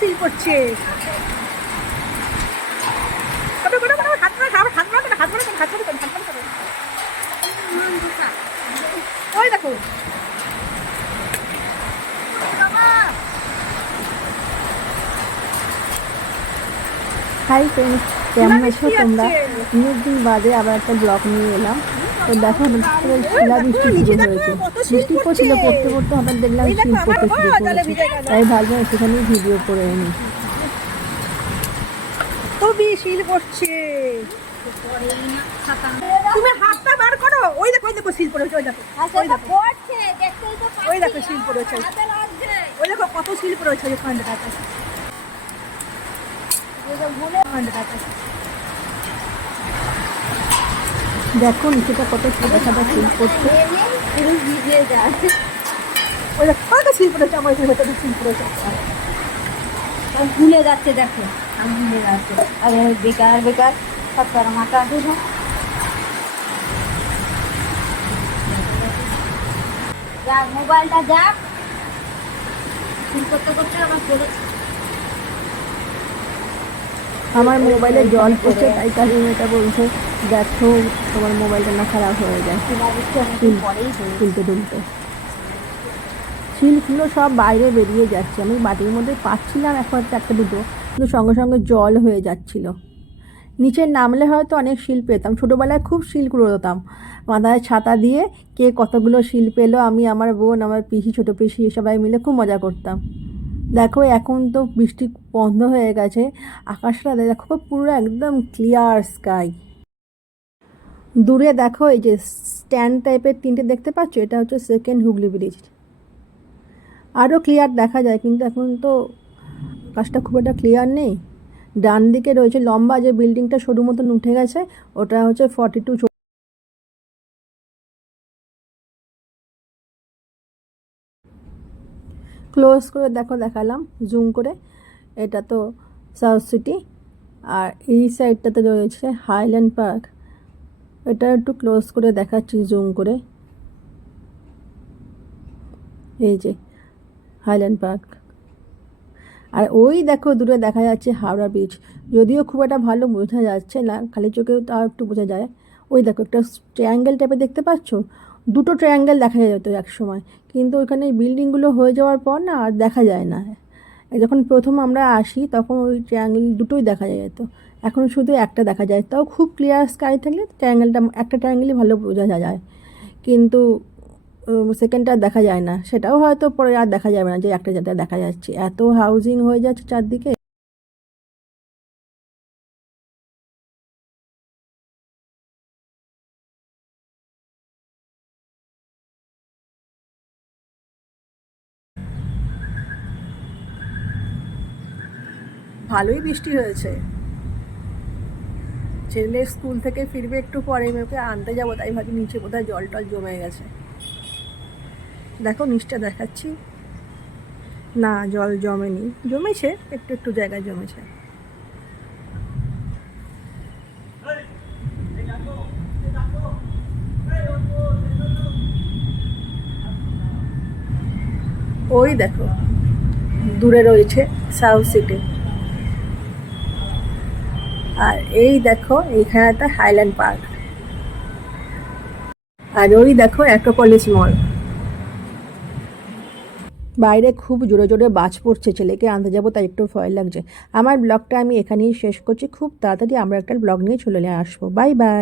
Seal করছে। ওই দেখো হাই ফ্রেন্ডস, কেমন আছো তোমরা? অনেকদিন বাদে আবার একটা ব্লগ নিয়ে এলাম। তো দেখো শিলাবৃষ্টি শুরু হয়েছে, বৃষ্টি পড়ছিল, পড়তে পড়তে হঠাৎ দেখলাম শীত পড়তে শুরু করেছে, তাই ভাবলাম একটুখানি ভিডিও করে নিই। খুবই শিল পড়ছে। তুমি হাতটা বার করো। ওই দেখো ওই দেখো শিল পড়েছে। ওই দেখো ওই দেখো ওই দেখো শিল পড়েছে। ওই দেখো কত শিল পড়েছে। ওখানে দেখা যাচ্ছে। দেখো নিচেটা কত সাদা সাদা শিল পড়ছে। ওই দেখো কত শিল পড়েছে। আমার ভেতরে শিল পড়েছে। ভুলে যাচ্ছে, দেখো আমি ভুলে যাচ্ছে। আরে বেকার বেকার সব মাথা দুধ যাক, মোবাইলটা যাক, ফোন করতে করতে আবার পড়েছে। আমার মোবাইলে জল পড়ছে, তাই কাজে মেয়েটা বলছে দেখো তোমার মোবাইলটা না খারাপ হয়ে যায় তুলতে তুলতে। শিলগুলো সব বাইরে বেরিয়ে যাচ্ছে। আমি বাটির মধ্যে পাচ্ছিলাম এখন একটা দুটো, কিন্তু সঙ্গে সঙ্গে জল হয়ে যাচ্ছিল। নিচে নামলে হয়তো অনেক শিল পেতাম। ছোটোবেলায় খুব শিল কুড়োতাম, মাথায় ছাতা দিয়ে কে কতগুলো শিল পেলো, আমি, আমার বোন, আমার পিসি, ছোটো পিসি সবাই মিলে খুব মজা করতাম। দেখো এখন তো বৃষ্টি বন্ধ হয়ে গেছে, আকাশটা দেখো পুরো একদম ক্লিয়ার স্কাই। দূরে দেখো এই যে স্ট্যান্ড টাইপের তিনটে দেখতে পাচ্ছ, এটা হচ্ছে সেকেন্ড হুগলি ব্রিজ। আরও ক্লিয়ার দেখা যায়, কিন্তু এখন তো আকাশটা খুব একটা ক্লিয়ার নেই। ডান দিকে রয়েছে লম্বা যে বিল্ডিংটা সরু মতন উঠে গেছে, ওটা হচ্ছে 42। ক্লোজ করে দেখো, দেখালাম জুম করে। এটা তো সাউথ সিটি, আর এই সাইডটাতে রয়েছে হাইল্যান্ড পার্ক। এটা একটু ক্লোজ করে দেখাচ্ছি জুম করে। এই যে হাইল্যান্ড পার্ক, আর ওই দেখো দূরে দেখা যাচ্ছে হাওড়া ব্রিজ। যদিও খুব একটা ভালো বোঝা যাচ্ছে না, খালি চোখেও তাও একটু বোঝা যায়। ওই দেখো একটা ট্রায়াঙ্গেল টাইপের দেখতে পাচ্ছ, দুটো ট্রায়াঙ্গেল দেখা যেত এক সময়, কিন্তু ওইখানে বিল্ডিংগুলো হয়ে যাওয়ার পর না আর দেখা যায় না। যখন প্রথম আমরা আসি তখন ওই ট্রায়াঙ্গেল দুটোই দেখা যেত, এখন শুধু একটা দেখা যায়। তাও খুব ক্লিয়ার স্কাই থাকলে ট্রায়াঙ্গেলটা, একটা ট্রায়াঙ্গেলই ভালো বোঝা যায়, কিন্তু সেকেন্ডটা দেখা যায় না। সেটাও হয়তো পরে আর দেখা যাবে না যে একটা যেটা দেখা যাচ্ছে, এত হাউজিং হয়ে যাচ্ছে চারদিকে। ভালোই বৃষ্টি হয়েছে। ছেলে স্কুল থেকে ফিরবে একটু পরে, মেয়েকে আনতে যাবো, তাই ভাবি নিচে বোধহয় জল টল জমে গেছে। দেখো নিচটা দেখাচ্ছি, না জল জমেনি, জমেছে একটু একটু জায়গায় জমেছে। ওই দেখো দূরে রয়েছে সাউথ সিটি, আর এই দেখো এইখানে হাইল্যান্ড পার্ক, আর ওই দেখো অ্যাক্রোপলিস মল। বাইরে খুব জোরে জোরে বাজ পড়ছে, ছেলেকে আনতে যাবো তাই একটু ভয় লাগছে। আমার ব্লগটা আমি এখানেই শেষ করছি। খুব তাড়াতাড়ি আমরা একটা ব্লগ নিয়ে চলে আসবো। Bye bye.